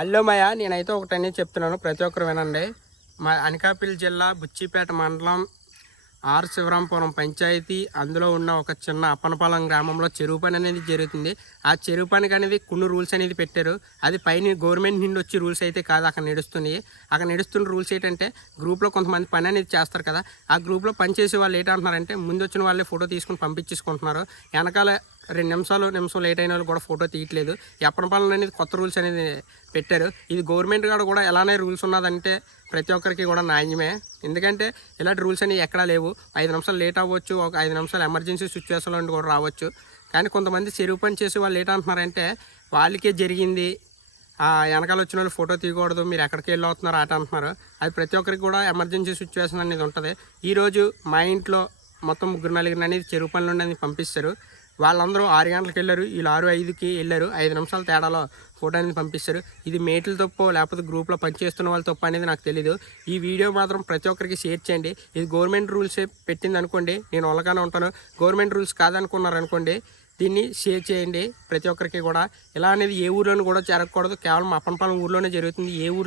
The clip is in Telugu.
అల్లోమయ్య నేనైతే ఒకటనేది చెప్తున్నాను, ప్రతి ఒక్కరు వినండి. మా అనకాపల్లి జిల్లా బుచ్చిపేట మండలం ఆర్ శివరాంపురం పంచాయతీ అందులో ఉన్న ఒక చిన్న అప్పనపాలెం గ్రామంలో చెరువు పని అనేది జరుగుతుంది. ఆ చెరువు పనికి అనేది కొన్ని రూల్స్ అనేది పెట్టారు. అది పైన గవర్నమెంట్ నుండి వచ్చి రూల్స్ అయితే కాదు, అక్కడ నడుస్తున్నాయి. అక్కడ నడుస్తున్న రూల్స్ ఏంటంటే గ్రూప్లో కొంతమంది పని అనేది చేస్తారు కదా, ఆ గ్రూప్లో పని చేసే వాళ్ళు ఏంటంటున్నారంటే ముందు వచ్చిన వాళ్ళే ఫోటో తీసుకుని పంపించేసుకుంటున్నారు. వెనకాల 2 నిమిషం లేట్ అయిన వాళ్ళు కూడా ఫోటో తీయట్లేదు. ఈ అప్పనపాలెం అనేది కొత్త రూల్స్ అనేది పెట్టారు. ఇది గవర్నమెంట్ కూడా ఎలానే రూల్స్ ఉన్నదంటే ప్రతి ఒక్కరికి కూడా న్యాయమే. ఎందుకంటే ఇలాంటి రూల్స్ అనేవి ఎక్కడా లేవు. 5 నిమిషాలు లేట్ అవ్వచ్చు, ఒక 5 నిమిషాలు ఎమర్జెన్సీ సిచ్యువేషన్లో కూడా రావచ్చు. కానీ కొంతమంది చెరువు పని చేసే వాళ్ళు ఏంటంటున్నారంటే వాళ్ళకే జరిగింది, వెనకాల వచ్చిన వాళ్ళు ఫోటో తీయకూడదు, మీరు ఎక్కడికి వెళ్ళి అవుతున్నారు ఆట అంటున్నారు. అది ప్రతి ఒక్కరికి కూడా ఎమర్జెన్సీ సిచ్యువేషన్ అనేది ఉంటుంది. ఈరోజు మా ఇంట్లో మొత్తం 3-4 అనేది చెరువు పనులు అనేది పంపిస్తారు. వాళ్ళందరూ 6 గంటలకు వెళ్ళారు, వీళ్ళు 6:05కి వెళ్ళారు. 5 నిమిషాల తేడాలో ఫోటో అనేది పంపిస్తారు. ఇది మేట్లు తప్పో లేకపోతే గ్రూప్లో పనిచేస్తున్న వాళ్ళ తప్పు అనేది నాకు తెలీదు. ఈ వీడియో మాత్రం ప్రతి ఒక్కరికి షేర్ చేయండి. ఇది గవర్నమెంట్ రూల్సే పెట్టింది అనుకోండి, నేను ఒళ్ళగానే ఉంటాను. గవర్నమెంట్ రూల్స్ కాదనుకున్నారు అనుకోండి, దీన్ని షేర్ చేయండి ప్రతి ఒక్కరికి కూడా. ఇలా అనేది ఏ ఊర్లోనూ కూడా జరగకూడదు, కేవలం అప్పనపాలెం ఊర్లోనే జరుగుతుంది. ఏ ఊర్లో